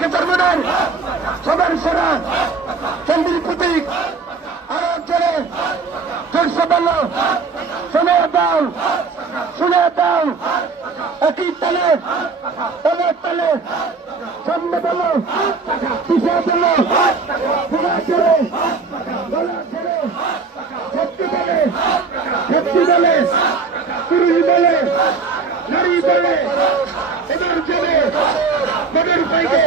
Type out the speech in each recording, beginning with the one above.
থেকে জন্মদিন সবার সেরা চন্দ্রী প্রতীক আর অঞ্চলে জোরসে বলল শুনে দাও একই তালে তালের তালে সামনে বলল পিছিয়ে বলল ঘোড়া ছেড়ে শক্তি বলে পুরুষ বলে নারী বলে এদের জলে এদের পাইকে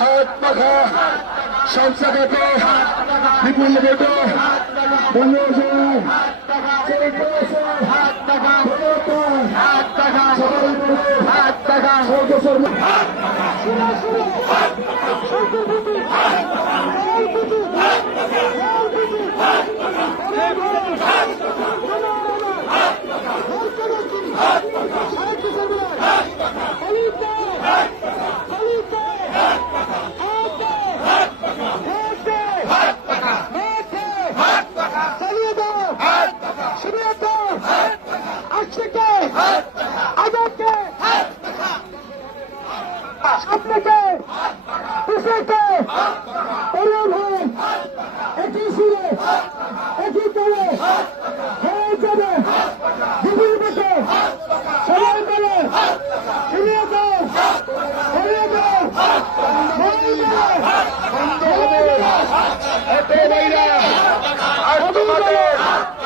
হাত পাখা সংস্থাগত বিপুল ভোট 哎，对了，哎，怎么的？